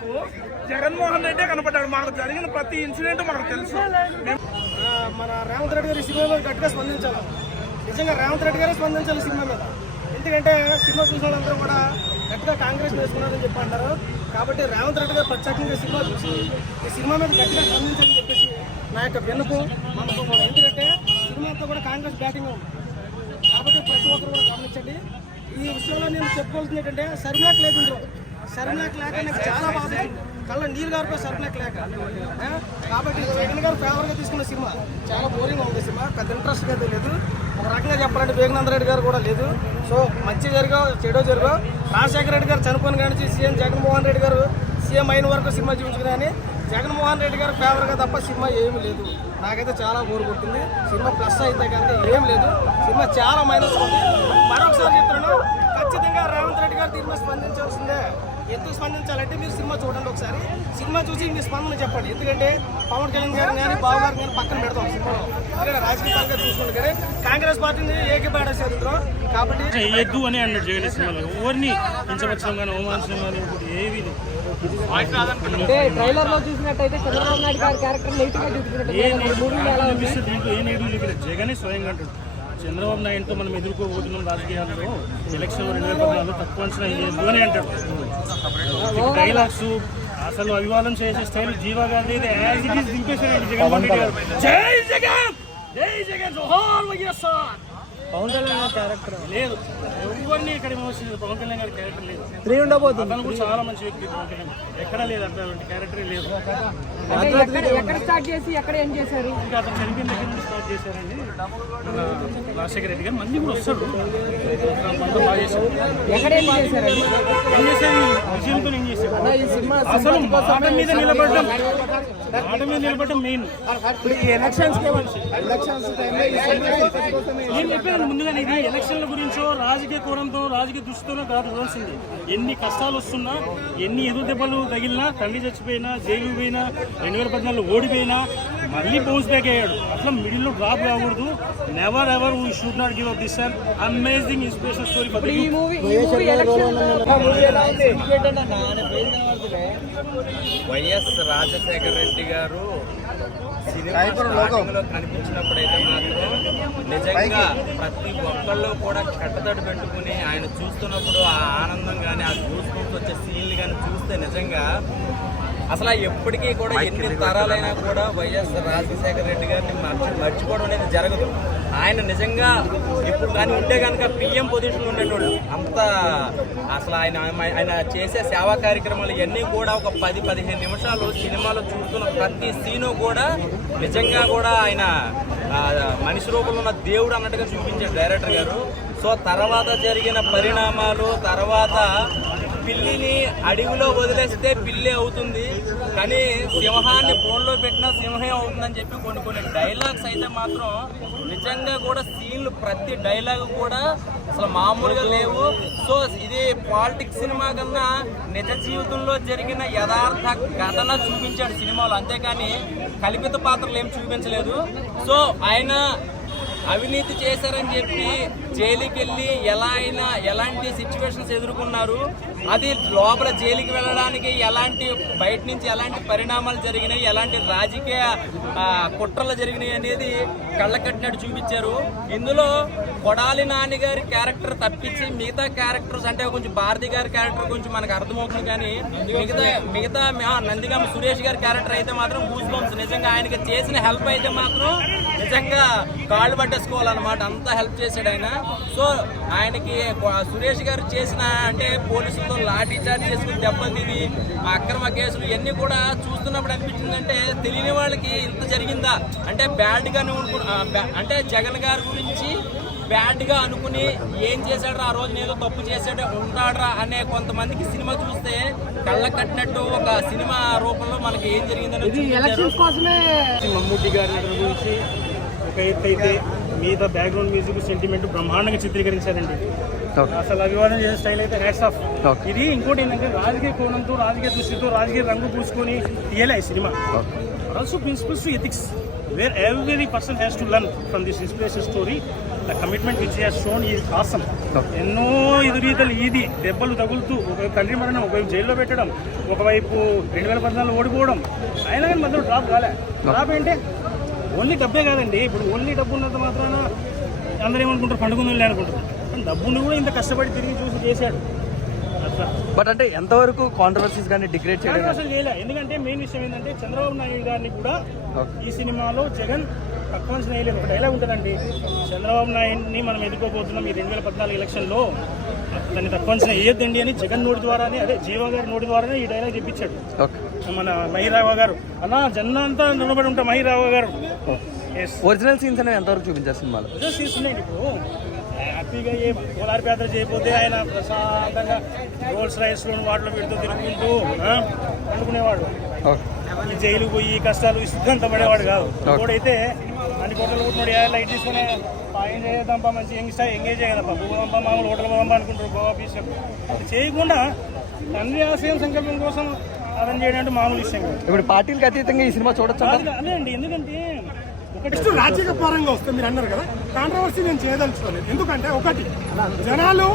మాకు జగన్మోహన్ రెడ్డి కనపడ్డాడు. మాకు జరిగిన ప్రతి ఇన్సిడెంట్ మాకు తెలుసు. మన రేవంత్ రెడ్డి గారి సినిమా మీద గట్టిగా స్పందించాలి. నిజంగా రేవంత్ రెడ్డి గారే స్పందించాలి సినిమా మీద. ఎందుకంటే సినిమా చూసిన వాళ్ళందరూ కూడా గట్టిగా కాంగ్రెస్ వేసుకున్నారని చెప్పి అంటారు. కాబట్టి రేవంత్ రెడ్డి గారు ప్రత్యేకంగా సినిమా చూసి ఈ సినిమా మీద గట్టిగా స్పందించాలని చెప్పేసి నా యొక్క విన్నపు మనకు కూడా. ఎందుకంటే సినిమా అంతా కూడా కాంగ్రెస్ బ్యాటింగ్ ఉంది. కాబట్టి ప్రతి ఒక్కరు కూడా గమనించండి. ఈ విషయంలో నేను చెప్పుకోవాల్సింది ఏంటంటే శర్మిలాక్ లేదు. శర్మిలాక్ లేక నాకు చాలా బాధ, కళ్ళ నీరు గారిపై శర్మిలాక్ లేక. కాబట్టి జగన్ గారు ఫేవర్గా తీసుకున్న సినిమా చాలా బోరింగ్గా ఉంది. సినిమా పెద్ద ఇంట్రెస్ట్గా అయితే లేదు. ఒక రకంగా చెప్పాలంటే వేగనంద రెడ్డి గారు కూడా లేదు. సో మంచి జరిగో చెడో జరిగో రాజశేఖర రెడ్డి గారు చనిపోయిన కానీ సీఎం జగన్మోహన్ రెడ్డి గారు సీఎం అయిన వరకు సినిమా చూపించుకుని కానీ జగన్మోహన్ రెడ్డి గారు ఫేవర్గా తప్ప సినిమా ఏమీ లేదు. నాకైతే చాలా బోరు కొట్టింది. సినిమా ప్లస్ అయితే కనుక ఏం లేదు. సినిమా చాలా మైనస్ ఉంది. మరొకసారి చెప్తున్నాను, ఖచ్చితంగా రేవంత్ రెడ్డి గారు దీని స్పందించాల్సిందే. ఎందుకు స్పందించాలంటే మీరు సినిమా చూడండి, ఒకసారి సినిమా చూసి మీ స్పందన చెప్పండి. ఎందుకంటే పవన్ కళ్యాణ్ గారు కానీ బాబు గారు కానీ పక్కన పెడతాం సినిమాలో. ఎందుకంటే రాజకీయ పరంగా చూసుకోండి కానీ కాంగ్రెస్ పార్టీని ఏకపడేసేది కాబట్టి ఎద్దు అని అన్నాడు జగన్ సినిమాలో. ఎవరిని హింసపరచడం కానీ అవమానించడం కానీ ఏవి అంటే ట్రైలర్ లో చూసినట్టయితే చంద్రబాబు నాయుడు గారి క్యారెక్టర్ నెగిటివ్ గా చూపించినట్టు దీంట్లో ఏ నెగిటివ్ చూపించలేదు. జగనే స్వయంగా అంటాడు చంద్రబాబు నాయుడుతో మనం ఎదుర్కోబోతున్నాం రాజకీయాల్లో, ఎలక్షన్లో 2014 తక్కువ అంచనా లేదు అని అంటాడు. డైలాగ్స్ అసలు అభివాదం చేసే style Jiiva Gandhi as it is దింపేశాడు జగన్మోహన్ రెడ్డి గారు. జై జగన్, జై జగన్, జోహార్ వైఎస్ఆర్. పవన్ కళ్యాణ్ క్యారెక్టర్ లేదు, ఎవరిని ఇక్కడ విమర్శించలేదు. పవన్ కళ్యాణ్ గారి క్యారెక్టర్ లేదు. 3 ఉండబోతుంది. అతను కూడా చాలా మంచి వ్యక్తి. పవన్ కళ్యాణ్ ఎక్కడా లేదు, అటువంటి క్యారెక్టరే లేదు. ఎక్కడ స్టార్ట్ చేసి ఎక్కడ ఏం చేశారు? ఇంకా అతను చనిపోయిన దగ్గర నుంచి స్టార్ట్ చేశారండి రాజశేఖర రెడ్డి గారు. మంది కూడా వస్తారు, మనతో బాగా చేశారు. ఎక్కడ ఏం చేశారండి? ఏం చేశారు? విజయంతో ఏం చేశారు? అసలు మాట మీద నిలబడడం మెయిన్. నేను చెప్పాను ముందుగానే, ఇది ఎలక్షన్ల గురించో రాజకీయ కోణంతో రాజకీయ దృష్టితోనో కాదు చూడాల్సింది. ఎన్ని కష్టాలు వస్తున్నా, ఎన్ని ఎదురు దెబ్బలు తగిలినా, తల్లి చచ్చిపోయినా, జైలు పోయినా, 2014 ఓడిపోయినా మళ్ళీ బౌన్స్ బ్యాక్ అయ్యాడు. అట్లా మిడిల్లో డ్రాప్ కాకూడదు. Never ever we should not give up this sir. Amazing inspiration story. YS Rajasekhara Reddy గారు సినిమాలో కనిపించినప్పుడైతే మాత్రం నిజంగా ప్రతి ఒక్కళ్ళు కూడా కట్టతడి పెట్టుకుని ఆయన చూస్తున్నప్పుడు ఆ ఆనందం కానీ, ఆ చూసుకుంటూ వచ్చే సీన్లు కానీ చూస్తే నిజంగా అసలు ఎప్పటికీ కూడా ఎన్ని తరాలైనా కూడా వైఎస్ రాజశేఖర రెడ్డి గారిని మర్చిపోవడం అనేది జరగదు. ఆయన నిజంగా ఇప్పుడు కానీ ఉంటే కనుక పిఎం పొజిషన్ ఉండేటోళ్ళు. అంత అసలు ఆయన చేసే సేవా కార్యక్రమాలు ఇవన్నీ కూడా ఒక 10-15 నిమిషాలు సినిమాలో చూస్తున్న ప్రతి సీను కూడా నిజంగా కూడా ఆయన మనిషి రూపంలో ఉన్న దేవుడు అన్నట్టుగా చూపించాడు డైరెక్టర్ గారు. సో తర్వాత జరిగిన పరిణామాలు, తర్వాత పిల్లిని అడవిలో వదిలేస్తే పిల్లి అవుతుంది, కానీ సింహాన్ని ఫోన్లో పెట్టినా సింహం అవుతుందని చెప్పి కొన్ని డైలాగ్స్ అయితే మాత్రం నిజంగా కూడా సీన్లు ప్రతి డైలాగ్ కూడా అసలు మామూలుగా లేవు. సో ఇది పాలిటిక్స్ సినిమా కన్నా నిజ జీవితంలో జరిగిన యథార్థ ఘటన చూపించాడు సినిమాలో, అంతేకాని కల్పిత పాత్రలు ఏం చూపించలేదు. సో ఆయన అవినీతి చేశారని చెప్పి జైలుకి వెళ్ళి ఎలాంటి సిచ్యువేషన్స్ ఎదుర్కొన్నారు, అది లోపల జైలుకి వెళ్ళడానికి బయట నుంచి ఎలాంటి పరిణామాలు జరిగినాయి, ఎలాంటి రాజకీయ కుట్రలు జరిగినాయి అనేది కళ్ళ కట్టినట్టు చూపించారు. ఇందులో కొడాలి నాని గారి క్యారెక్టర్ తప్పించి మిగతా క్యారెక్టర్స్ అంటే కొంచెం భారతి గారి క్యారెక్టర్ కొంచెం మనకు అర్థమవుతుంది, కానీ మిగతా నందిగామ సురేష్ గారి క్యారెక్టర్ అయితే మాత్రం గూస్ బంప్స్. నిజంగా ఆయనకి చేసిన హెల్ప్ అయితే మాత్రం నిజంగా కాళ్ళు పట్టేసుకోవాలన్నమాట, అంతా హెల్ప్ చేశాడు ఆయన. సో ఆయనకి సురేష్ గారు చేసిన అంటే పోలీసులతో లాఠీ చార్జ్ చేసుకుని దెబ్బలు తిని అక్రమ కేసులు ఇవన్నీ కూడా చూస్తున్నప్పుడు అనిపించింది, అంటే తెలియని వాళ్ళకి ఇంత జరిగిందా, అంటే బ్యాడ్గానే అంటే జగన్ గారి గురించి బ్యాడ్గా అనుకుని ఏం చేశాడ్రా ఆ రోజు ఏదో తప్పు చేసాడే ఉంటాడ్రా అనే కొంతమందికి సినిమా చూస్తే కళ్ళ కట్టినట్టు ఒక సినిమా రూపంలో మనకి ఏం జరిగిందని మమ్మూటి గారి నటన గురించి ఒక ఎత్తు అయితే మిగతా బ్యాక్గ్రౌండ్ మ్యూజిక్ సెంటిమెంట్ బ్రహ్మాండంగా చిత్రీకరించారండి. అసలు అభివాదం చేసే స్టైల్ అయితే హ్యాట్స్ ఆఫ్. ఇది ఇంకోటి ఏంటంటే రాజకీయ కోణంతో, రాజకీయ దృష్టితో, రాజకీయ రంగు పూసుకొని తీయలే ఈ cinema. Also principles to ethics where every person has to learn from this inspiration story. The commitment which has shown is awesome. ఎన్నో ఎదురీతలు ఈది దెబ్బలు తగులుతూ ఒకవైపు తండ్రి మరణం, ఒకవైపు జైల్లో పెట్టడం, ఒకవైపు 2014 ఓడిపోవడం, అయినా కానీ మధ్యలో డ్రాప్ కాలే. డ్రాప్ ఏంటి ఓన్లీ డబ్బే కాదండి. ఇప్పుడు ఓన్లీ డబ్బు ఉన్నంత మాత్రాన అందరూ ఏమనుకుంటారు, పండుగ అనుకుంటారు. కానీ డబ్బుని కూడా ఇంత కష్టపడి తిరిగి చూసి చేశాడు అట్లా. బట్ అంటే ఎంతవరకు కాంట్రవర్సీస్ కానీ డిగ్రేడ్ చేయడం అసలు చేయలే. ఎందుకంటే మెయిన్ విషయం ఏంటంటే చంద్రబాబు నాయుడు గారిని కూడా ఈ సినిమాలో జగన్ తక్కువ అంచనా వేయలేదు. ఒక డైలాగ్ ఉంటుందండి, చంద్రబాబు నాయుడిని మనం ఎదుర్కోబోతున్నాం ఈ 2014 ఎలక్షన్లో, దాన్ని తక్కువ అంచనా వేయొద్దండి అని జగన్ నోటి ద్వారానే, అదే జీవా గారి నోటి ద్వారానే ఈ డైలాగ్ చెప్పించాడు మన మహిరావు గారు. అలా జన్న అంతా నిలబడి ఉంటాం మహిరావు గారు. ఒరిజినల్ సీన్స్ అనేవి ఎంతవరకు చూపించారు సినిమాలో? సీన్స్ ఉన్నాయండి. ఇప్పుడు హ్యాపీగా ఏ కోలార్ పేదలు చేయకపోతే ఆయన ప్రశాంతంగా రోల్స్ రైస్లో వాటిలో పెడుతూ తిరుగుకుంటూ అనుకునేవాడు. ఈ జైలు పోయి కష్టాలు సిద్ధాంత పడేవాడు కాదు. ఇప్పుడైతే అన్ని కోటలు కొట్టినాడు, లైట్ తీసుకుని ఏం చేయదంపా, మంచి ఎంగేజ్ అయ్యేదప్ప, పోదంపా, మామూలు హోటల్ పోదంపా అనుకుంటారు గోవా బీచ్లో. అది చేయకుండా తండ్రి ఆశయం సంకల్పం కోసం అదని చేయడం మామూలు విషయం కాదు. ఇప్పుడు పార్టీలకు అతీతంగా ఈ సినిమా చూడొచ్చు అదే అండి. ఎందుకంటే నెక్స్ట్ రాజకీయ పరంగా వస్తే మీరు అన్నారు కదా, కాంట్రవర్సీ నేను చేయదలుచుకోలేదు. ఎందుకంటే ఒకటి, జనాలు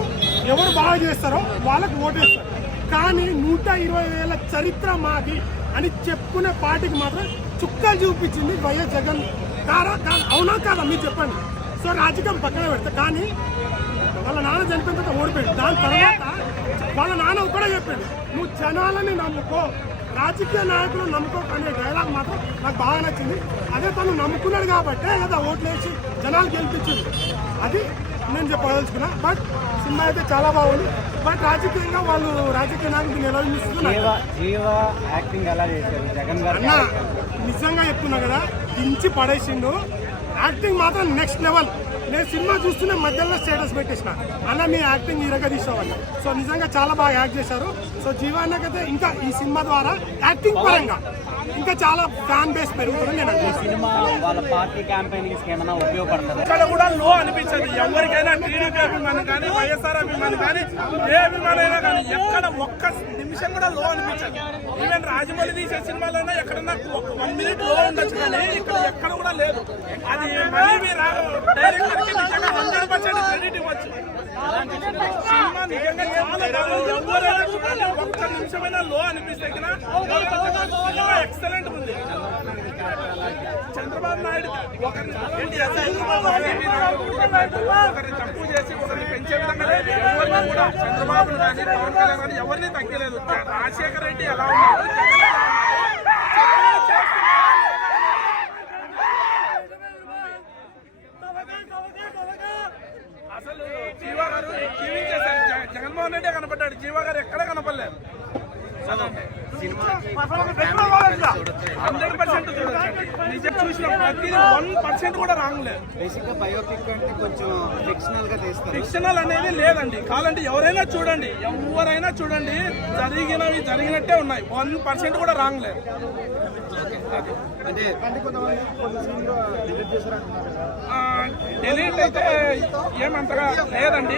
ఎవరు బాగా చేస్తారో వాళ్ళకు ఓటేస్తారు. కానీ 120,000 చరిత్ర మాది అని చెప్పుకునే పార్టీకి మాత్రం చుక్కలు చూపించింది వైఎస్ జగన్. అవునా కాదా మీరు చెప్పండి. సో రాజకీయం పక్కన పెడతా, కానీ వాళ్ళ నాన్న చనిపోయిన తర్వాత ఓడిపోయాడు. దాని తర్వాత వాళ్ళ నాన్న కూడా చెప్పాడు, నువ్వు జనాలని నమ్ముకో, రాజకీయ నాయకులు నమ్ముకో అనే డైలాగ్ మాత్రం నాకు బాగా నచ్చింది. అదే తను నమ్ముకున్నాడు కాబట్టే కదా ఓట్లు వేసి జనాలు గెలిపించింది. అది నేను చెప్పదలుచుకున్నా. బట్ సినిమా అయితే చాలా బాగుంది. బట్ రాజకీయంగా వాళ్ళు రాజకీయ నాయకులు నిలదీస్తున్నారు. అన్న నిజంగా చెప్తున్నా కదా, దించి పడేసిండు. యాక్టింగ్ మాత్రం నెక్స్ట్ లెవెల్. నేను సినిమా చూస్తూనే మధ్యలో స్టేటస్ పెట్టేసిన, అన్న మీ యాక్టింగ్ ఈ రకంగా తీసుకోవాలి. సో నిజంగా చాలా బాగా యాక్ట్ చేశారు. సో జీవా అన్నకైతే ఇంకా ఈ సినిమా ద్వారా యాక్టింగ్ పరంగా ఇంకా చాలా ఫ్యాన్ బేస్ పెరుగుతుందని నేను అనుకుంటున్నాను. సినిమా వాళ్ళ పార్టీ క్యాంపెయినింగ్స్ ఏమైనా ఉపయోగపడుతుంది? ఇక్కడ కూడా లో అనిపించదు ఎవరికైనా, టీడీపీ అభిమానం కానీ, వైఎస్ఆర్ అభిమానం కానీ, ఏ అభిమానైనా కానీ ఎక్కడ ఒక్క నిమిషం కూడా లో అనిపించదు. ఈవెన్ రాజమౌళి తీసే సినిమాలోనే ఎక్కడన్నా 1 మినిట్ లో ఉండొచ్చు, కానీ ఇక్కడ ఎక్కడ కూడా లేదు. అది మళ్ళీ డైరెక్టర్ కి నిజంగా 100% క్రెడిట్ ఇవ్వచ్చు. సినిమా నిజంగా చాలా బాగుంది. ఎవరైనా చూడండి, ఒక్క నిమిషమైనా లో అనిపిస్తే సినిమా ఎక్సలెంట్ ఉంది. చంద్రబాబు నాయుడు ఒకరిని తప్పు చేసి ఒకరిని పెంచే విధంగా లేదు. ఎవరిని కూడా చంద్రబాబు కానీ పవన్ కళ్యాణ్ కానీ ఎవరిని తగ్గలేదు. రాజశేఖర రెడ్డి ఎలా ఉన్నాడు, అసలు జీవా గారు జీవించేశారు. జగన్మోహన్ రెడ్డి కనపడ్డాడు, జీవా గారు ఎక్కడ కనపడలేదు. 100% చూడొచ్చు. నిజం చూసిన ప్రతి 1% కూడా రాంగ్ లేదు. బయోపిక్ అంటే కొంచెం ఫిక్షనల్ అనేది లేదండి. కావాలంటే ఎవరైనా చూడండి, ఎవరైనా చూడండి, జరిగినవి జరిగినట్టే ఉన్నాయి. 1% కూడా రాంగ్ లేదు. డిలీట్ అయితే ఏమంతగా లేదండి.